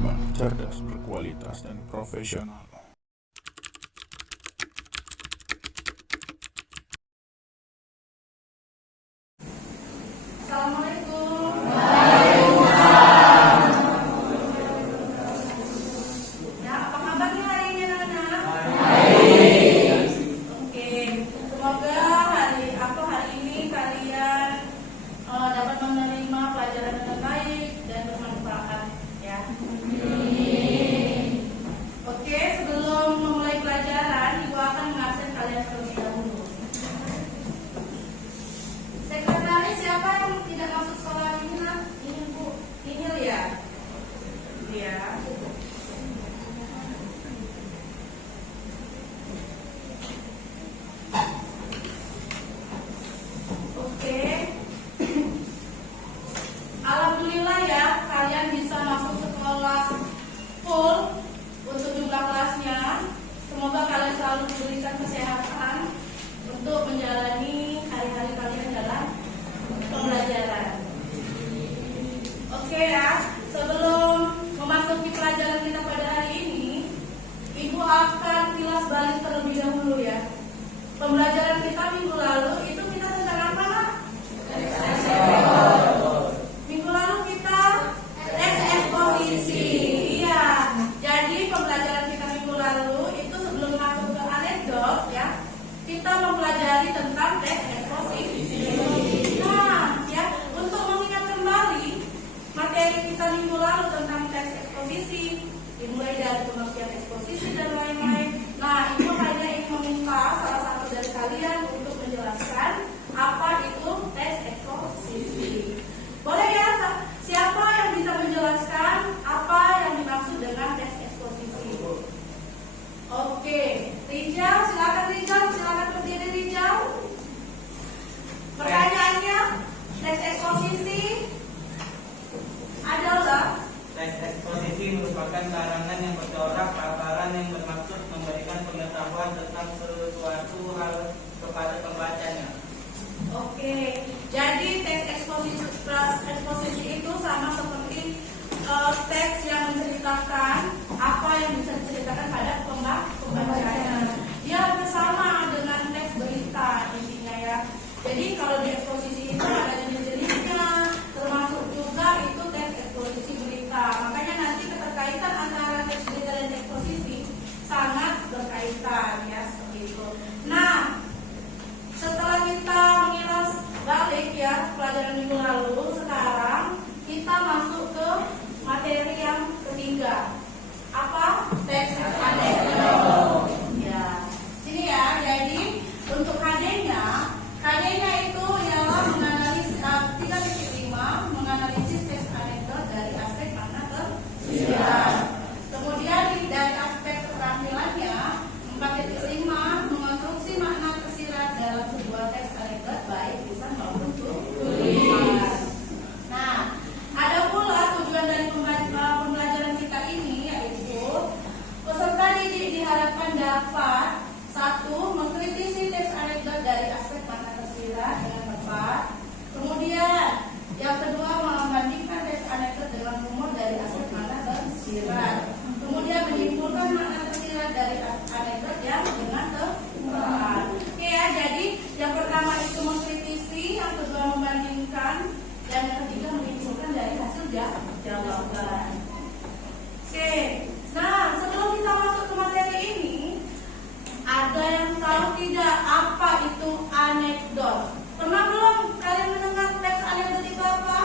Sembang, cerdas, berkualitas, dan profesional. Assalamualaikum. Ya, apa kabarnya hari ini anak-anak? Oke, semoga hari ini kalian dapat menerima pelajaran dengan baik dan bermanfaat ya. Oke, sebelum memulai pelajaran, Ibu akan mengabsen kalian terlebih dahulu. Sekretaris siapa yang tidak masuk sekolah ini lah? Ini Bu, ini ya. Iya. Oke. Alhamdulillah ya, kalian bisa masuk sekolah full untuk jumlah kelasnya. Semoga kalian selalu diberikan kesehatan untuk menjalani hari-hari kalian dalam pembelajaran. Oke ya, sebelum memasuki pelajaran kita pada hari ini, Ibu akan kilas balik terlebih dahulu ya. Pembelajaran kita minggu lalu itu kita tentang apa nak? Minggu lalu kita teks eksposisi. Iya. Jadi pembelajaran kita minggu lalu itu sebelum masuk ke anekdot ya, kita mempelajari tentang teks eksposisi. Nah, ya, untuk mengingat kembali materi kita minggu lalu tentang teks eksposisi, dimulai dari pengertian eksposisi dan lain-lain. Nah, Ibu hanya ingin meminta salah satu dari kalian untuk menjelaskan apa itu teks eksposisi. Boleh ya? Siapa yang bisa menjelaskan apa yang dimaksud dengan teks eksposisi? Oke, Rijal, silakan berdiri Rijal. Pertanyaannya, teks eksposisi adalah Teks eksposisi merupakan karangan yang bercorak paparan yang bermaksud memberikan pengetahuan tentang sesuatu hal kepada pembacanya. Oke, jadi teks eksposisi itu sama seperti teks yang menceritakan apa yang bisa diceritakan pada pembacanya. Dia hampir sama dengan teks berita intinya ya. Jadi kalau di eksposisi itu ada jenis-jenisnya, termasuk juga itu teks eksposisi berita. Makanya nanti keterkaitan antara teks berita dan eksposisi sangat berkaitan ya, seperti itu. Nah, setelah kita mengilas balik ya pelajaran minggu lalu, sekarang kita masuk ke materi yang ketiga. Apa? Teks anekdot. Ya. Sini ya. Jadi untuk KD-nya itu ialah menganalisis 3.5 menganalisis teks anekdot dari aspek makna tersirat. Kemudian dari aspek keterampilannya 4.5 mengonstruksi makna tersirat dalam sebuah teks anekdot baik tulisan maupun tulisan. Nah, ada pula tujuan dari pembelajaran kita ini yaitu peserta didik diharapkan dapat 1. Mengkritisi teks anekdot dari aspek makna tersirat dengan tepat. Kemudian yang kedua membandingkan teks anekdot dengan humor dari aspek makna tersirat. Kemudian menyimpulkan makna tersirat dari anekdot yang dengan tepat. Oke ya, jadi yang pertama itu mengkritisi, yang kedua membandingkan, dan yang ketiga menyimpulkan dari hasil jawaban. Oke, nah sebelum kita masuk ke materi ini, ada yang tahu tidak apa itu anekdot? Pernah belum kalian mendengar teks anekdot itu apa?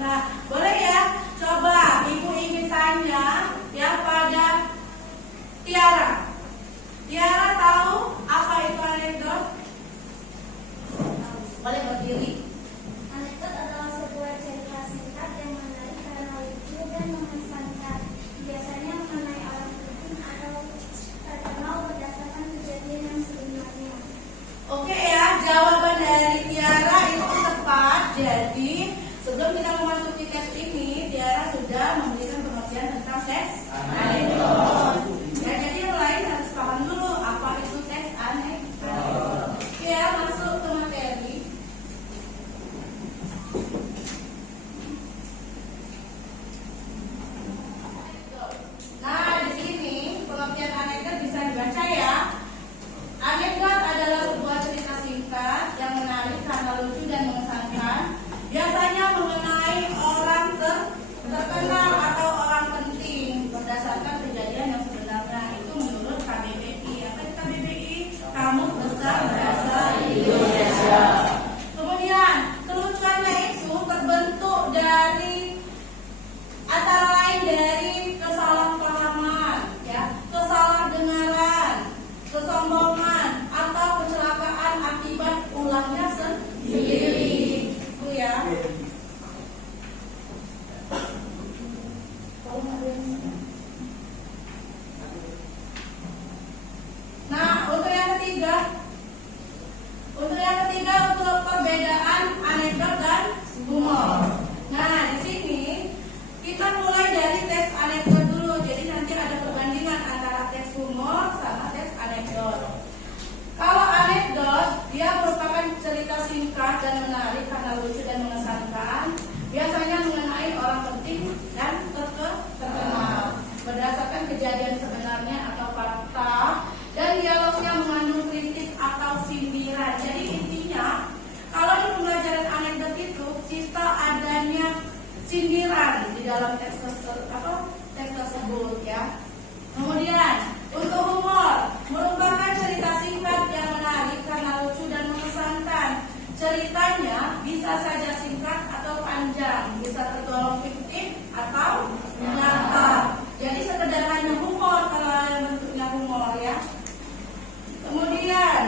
Nah, boleh ya? Coba Ibu ingin tanya ya pada Tiara. Tiara tahu apa itu anekdot? Boleh berdiri. Anekdot adalah sebuah cerita singkat yang menarik karena lucu dan mengesankan. Biasanya mengenai orang penting atau terkenal berdasarkan kejadian yang sebenarnya. perbedaan anekdot dan humor. Nah, di sini kita mulai dari teks anekdot dulu. Jadi nanti ada perbandingan antara teks humor sama teks anekdot. Kalau anekdot, dia merupakan cerita singkat dan menarik karena lucu dan mengesankan. Biasanya mengenai orang penting dan terkenal, berdasarkan kejadian sebenarnya atau fakta, dan dialognya mengandung kritik atau sindiran. Jadi intinya, kalau di pembelajaran anekdot itu kita adanya sindiran di dalam teks tersebut ya. Kemudian untuk humor, merupakan cerita singkat yang menarik karena lucu dan mengesankan. Ceritanya bisa saja singkat atau panjang, bisa tergolong fiktif atau nyata. Jadi sekedar hanya humor kalau bentuknya humor ya. Kemudian,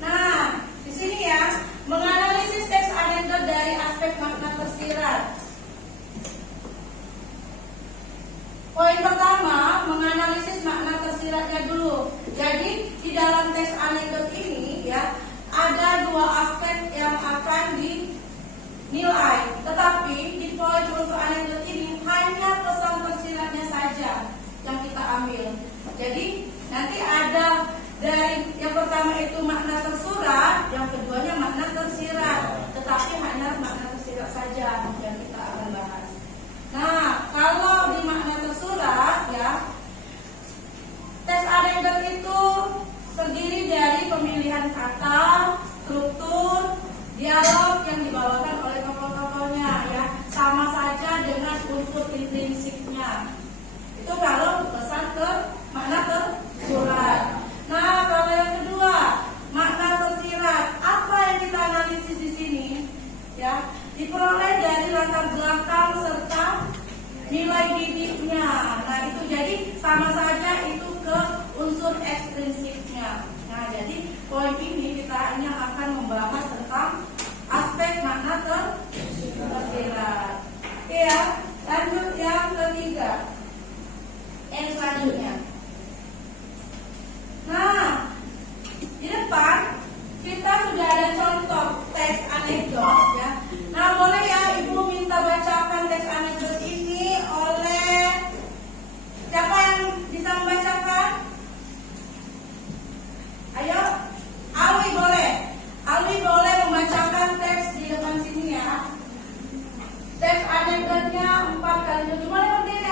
nah di sini ya, menganalisis teks anekdot dari aspek makna tersirat. Poin pertama, menganalisis makna tersiratnya dulu. Jadi di dalam teks anekdot ini ya, ada dua aspek yang akan dinilai. Tetapi di poin untuk anekdot ini hanya pesan tersiratnya saja yang kita ambil. Jadi nanti ada dari yang pertama itu makna tersurat, yang keduanya makna tersirat. Tetapi hanya makna tersirat saja yang kita akan bahas. Nah, kalau di makna tersurat ya, teks anekdot itu terdiri dari pemilihan kata, struktur, dialog yang dibawakan oleh tokoh-tokohnya ya, sama saja dengan unsur intrinsiknya. Itu kalau pesan makna tersurat. Nah, kalau yang kedua, makna tersirat, apa yang kita analisis di sini ya, diperoleh dari latar belakang serta nilai didiknya. Nah, itu jadi sama saja itu ke unsur ekstrinsiknya. Nah, jadi poin ini kita hanya akan membahas tentang aspek makna tersirat. Oke ya, lanjut yang ketiga. Selanjutnya. Nah, di depan kita sudah ada contoh teks anekdot ya. Nah, boleh ya Ibu minta bacakan teks anekdot ini oleh siapa yang bisa membacakan? Ayo, Alwi boleh. Alwi boleh membacakan teks di depan sini ya. Teks anekdotnya 4 kali 7. Boleh berdiri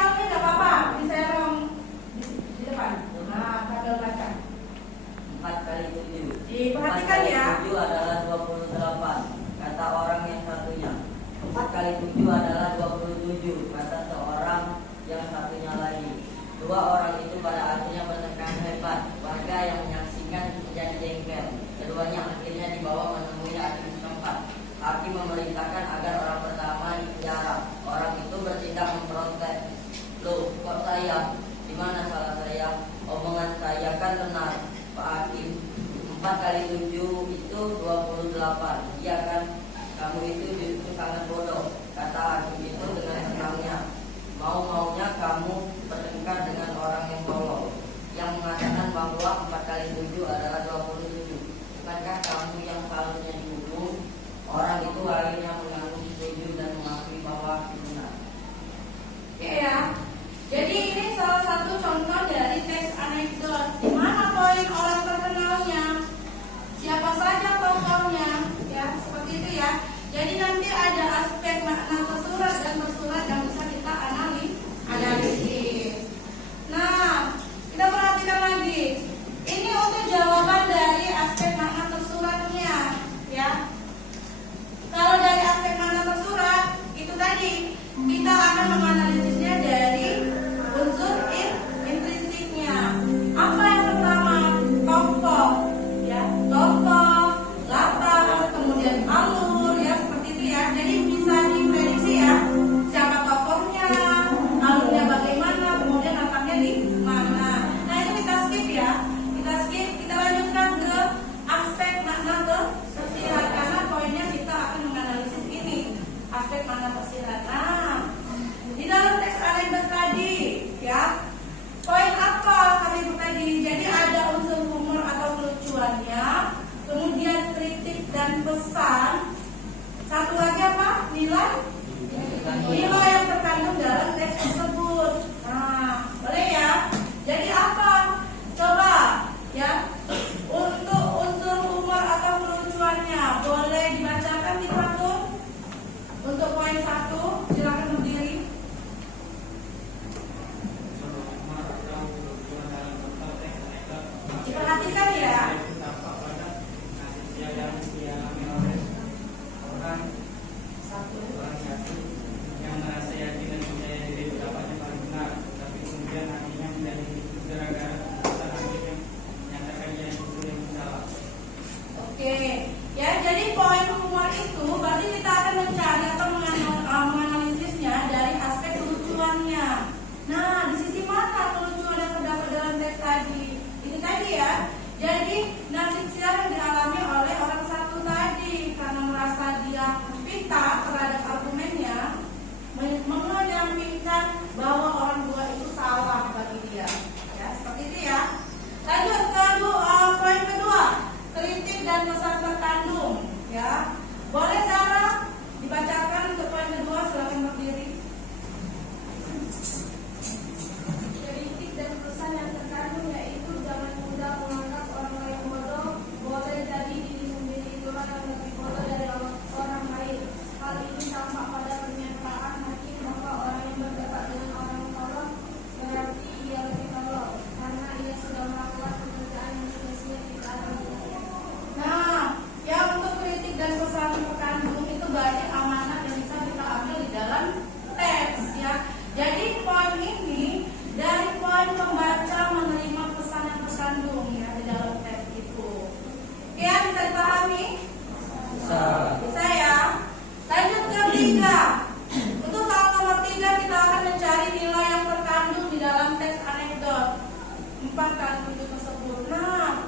4 kali 7 tersebut. Nah,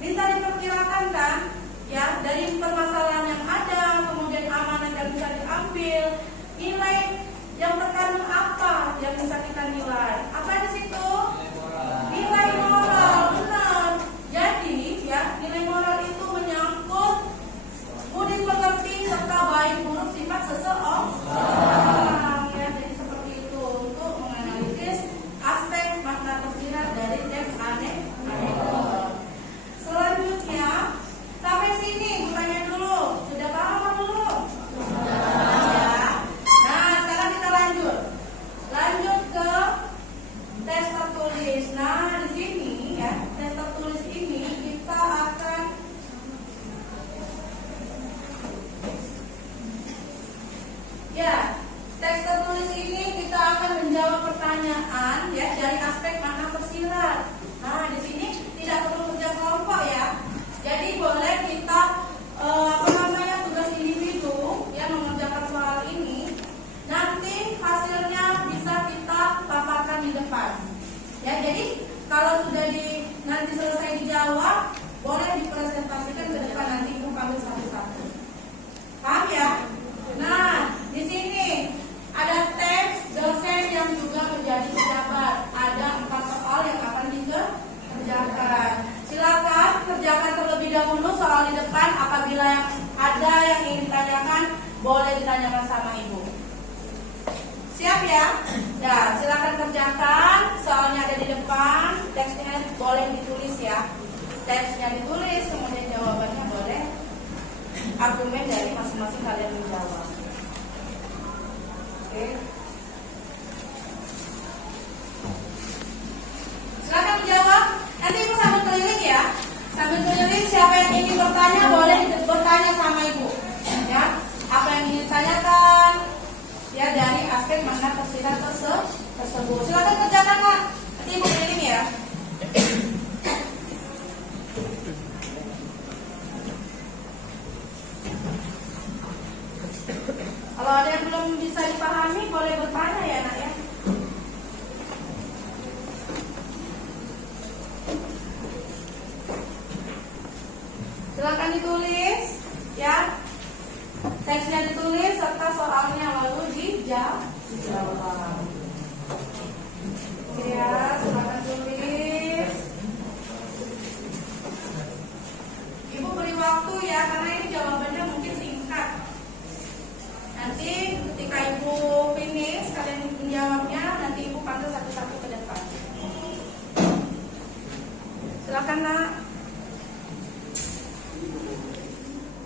bisa diperkirakan kan ya dari permasalahan yang ada, kemudian amanat yang bisa diambil, nilai yang terkandung apa yang bisa kita nilai? Apa di situ? Nilai moral, benar. Jadi ya nilai moral itu menyangkut budi pekerti serta baik buruk sifat seseorang. Ya, jadi seperti itu untuk menganalisis aspek makna tersirat dari teks anekdot. Selanjutnya sampai sini bertanya dulu, sudah paham apa belum? Ya. Nah, sekarang kita lanjut ke tes tertulis. Nah, di sini ya, tes tertulis ini kita akan tes tertulis ini kita akan menjawab pertanyaan ya dari aspek makna tersirat. Nah, di sini tidak perlu kerja kelompok ya. Jadi boleh kita tugas individu yang mengerjakan soal ini. Nanti hasilnya bisa kita paparkan di depan. Ya, jadi kalau sudah nanti selesai dijawab, boleh dipresentasikan ke depan, nanti Ibu panggil satu-satu. Paham ya? Nah, di sini ada teks dosen yang juga menjadi pejabat. Ada 4 soal yang akan dikerjakan. Silakan kerjakan terlebih dahulu soal di depan. Apabila yang ada yang ingin ditanyakan, boleh ditanyakan sama Ibu. Siap ya? Ya, silakan kerjakan. Soalnya ada di depan. Teksnya boleh ditulis ya. Teksnya ditulis, kemudian jawabannya boleh argumen dari masing-masing kalian menjawab. Oke. Silakan menjawab. Nanti Ibu sambil keliling ya. Sambil keliling, siapa yang ingin bertanya boleh bertanya sama Ibu. Ya, apa yang ingin ditanyakan? Ya, dari aspek makna tersirat tersebut. Silakan kerjakan, Kak. Nanti Ibu keliling ya. Kalau ada yang belum bisa dipahami, boleh bertanya ya, Nak ya. Silakan ditulis, ya. Teksnya ditulis serta soalnya lalu dijawab. Ya, silakan tulis. Ibu beri waktu ya, karena ini jawabannya mungkin singkat. Nanti ketika Ibu finish, kalian menjawabnya, nanti Ibu panggil satu-satu ke depan. Silakan, Nak.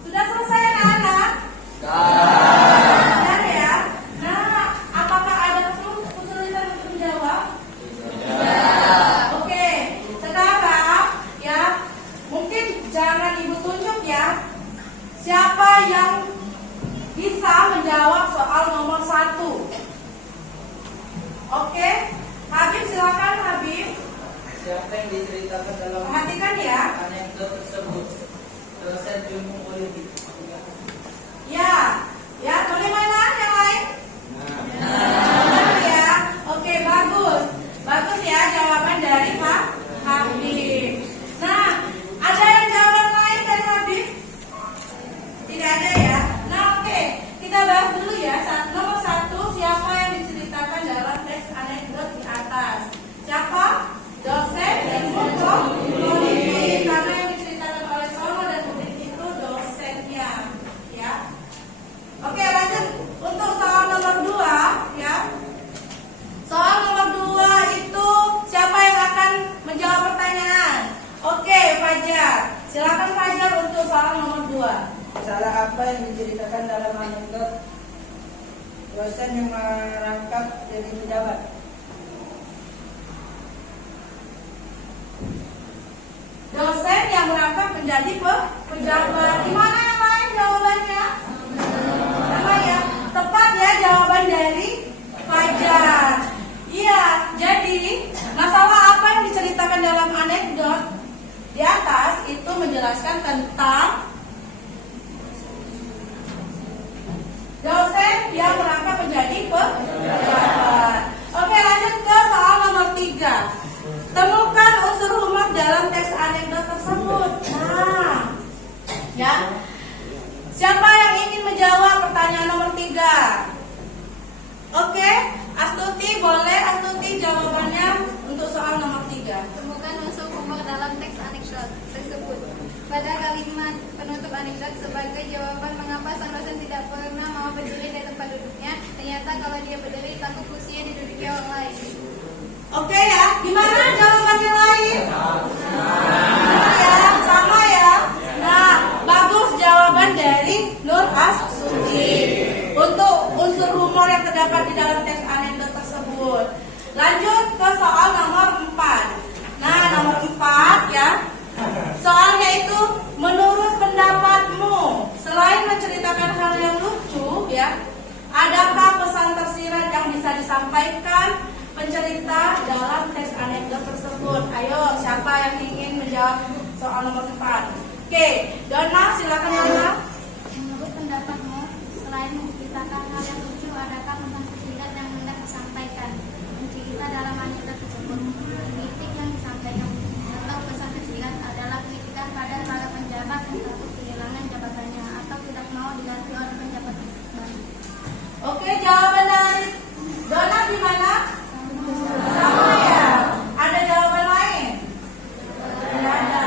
Sudah selesai, anak-anak? Sudah ya. Nah, apakah ada kesulitan untuk menjawab? Oke. Sekarang ya, mungkin jangan Ibu tunjuk ya. Siapa yang bisa menjawab soal nomor 1? Oke, Habib, silakan Habib. Siapa yang diceritakan dalam Perhatikan ya. anekdot tersebut? Dosen ilmu politik. Ya, boleh mana yang lain? Benar ya. Oke, bagus ya jawaban dari Pak Habib. Nah, ada yang jawaban lain dari Habib? Tidak ada ya. Nah, oke, kita bahas dulu ya. Nomor 1, siapa yang diceritakan dalam teks anekdot di atas? Siapa? Dosen dan politik. Karena yang diceritakan oleh Solo dan politik itu dosennya, ya. Oke, lanjut untuk soal nomor 2, ya. Soal nomor 2 itu siapa yang akan menjawab pertanyaan? Oke, Fajar. Silakan Fajar untuk soal nomor 2. Salah apa yang diceritakan dalam anekdot dosen yang merangkap jadi pejabat? Dosen yang merangkap menjadi pejabat. Gimana yang lain jawabannya? Sama ya. Tepat ya jawaban dari Fajar. Iya, jadi masalah apa yang diceritakan dalam anekdot di atas itu menjelaskan tentang dosen yang merangkap menjadi pejabat. Oke, lanjut ke soal nomor 3. Temukan Temukan unsur humor dalam teks anekdot tersebut. Pada kalimat penutup anekdot sebagai jawaban mengapa sang dosen tidak pernah mau berdiri dari tempat duduknya, ternyata kalau dia berdiri takut kursinya diduduki orang lain. Oke ya, gimana jawaban yang lain? Ya, sama ya. Nah, bagus jawaban dari Nur Astuti untuk unsur humor yang terdapat di dalam teks anekdot tersebut. Lanjut ke soal nomor 4. Nah, nomor 4 ya. Soalnya itu, menurut pendapatmu, selain menceritakan hal yang lucu ya, adakah pesan tersirat yang bisa disampaikan pencerita dalam teks anekdot tersebut? Ayo, siapa yang ingin menjawab soal nomor 4? Oke, Dona, silakan Dona. Menurut pendapatmu, selain menceritakan hal yang lucu, adakah pesan tersirat yang hendak disampaikan pencerita dalam anekdot tersebut? Kritik yang disampaikan atau pesan tersirat adalah kritikan pada para penjabat yang takut kehilangan jabatannya atau tidak mau diganti oleh penjabat baru. Oke, jawaban dari Dona gimana? Sama ya? Ada jawaban lain? Tidak ada.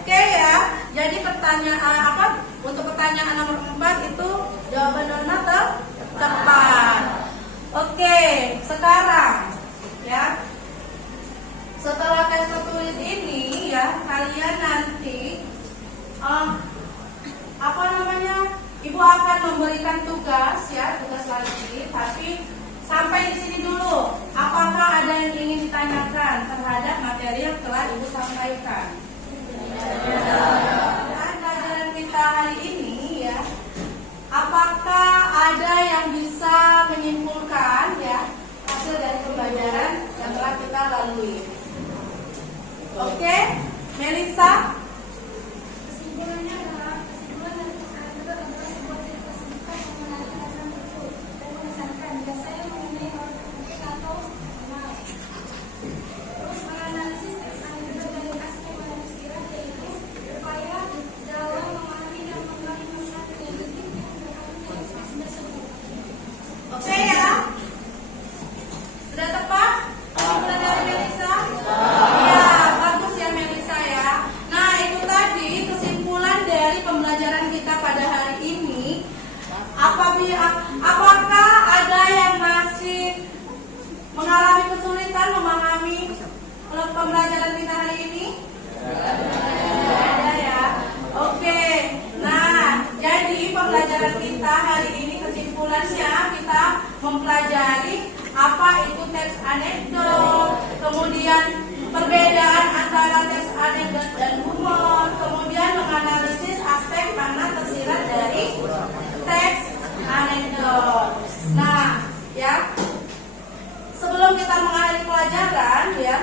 Oke ya, jadi pertanyaan untuk pertanyaan nomor 4 itu jawaban Dona tepat. Oke, sekarang ya, setelah tes tertulis ini ya, kalian nanti Ibu akan memberikan tugas ya, tugas lagi, tapi sampai di sini dulu. Apakah ada yang ingin ditanyakan terhadap materi yang telah Ibu sampaikan? Dan pelajaran kita hari ini ya, apakah ada yang bisa menyimpulkan ya hasil dari pembelajaran yang telah kita lalui? Oke, Melissa? Kesimpulannya adalah kesimpulan dari teks anekdot adalah sebuah cerita singkat yang menarik dan lucu dan mengesankan, biasanya mengenai orang penting atau normal. Terus menganalisis teks anekdot dari aspek manusia, yaitu upaya dalam memahami dan menggali makna negatif yang terkandung dalam teks tersebut. Oke ya? Sudah tepat? Kesimpulan dari Melissa? Ya, bagus ya Melissa ya. Nah, itu tadi kesimpulan dari pembelajaran kita pada hari ini. Apakah ada yang masih mengalami kesulitan memahami pembelajaran kita hari ini? Ada ya. Oke. Nah, jadi pembelajaran kita hari ini kesimpulannya kita mempelajari apa itu teks anekdot, kemudian perbedaan antara teks anekdot dan humor, kemudian menganalisis aspek makna tersirat dari teks anekdot. Nah, ya, sebelum kita mengakhiri pelajaran, ya,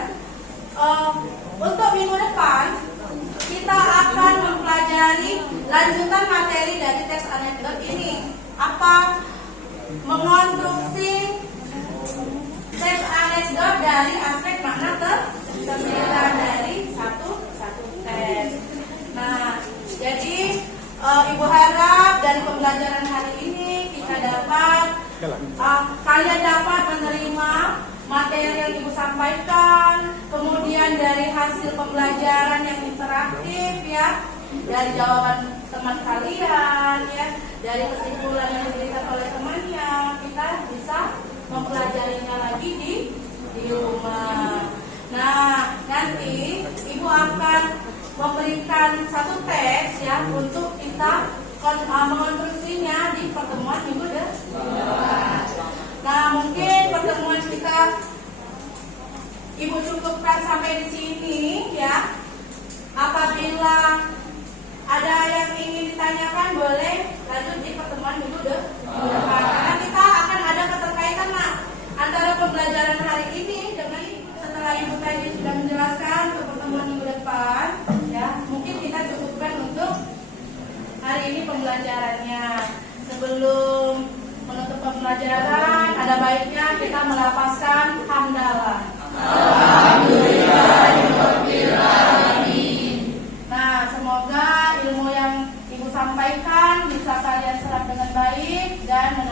untuk minggu depan kita akan mempelajari lanjutan materi dari teks anekdot ini. Apa? Mengonstruksi teks anekdot dari aspek makna tersirat dari satu teks. Nah, jadi Ibu harap dari pembelajaran hari ini kita kalian dapat menerima materi yang Ibu sampaikan, kemudian dari hasil pembelajaran yang interaktif ya, dari jawaban teman kalian ya, dari kesimpulan yang diberikan oleh temannya, kita bisa mempelajarinya lagi di rumah. Nah, nanti Ibu akan memberikan satu teks ya untuk kita mengonstruksinya di pertemuan minggu depan. Nah, mungkin pertemuan kita Ibu cukupkan sampai di sini ya. Apabila ada yang ingin ditanyakan boleh lanjut di pertemuan minggu depan. Karena kita akan ada keterkaitan antara pembelajaran hari ini dengan setelah Ibu tadi sudah menjelaskan untuk pertemuan minggu depan ya. Mungkin kita cukupkan untuk hari ini pembelajarannya. Sebelum menutup pembelajaran, ada baiknya kita melapaskan hamdalah. Nah, semoga ilmu yang Ibu sampaikan bisa kalian serap dengan baik dan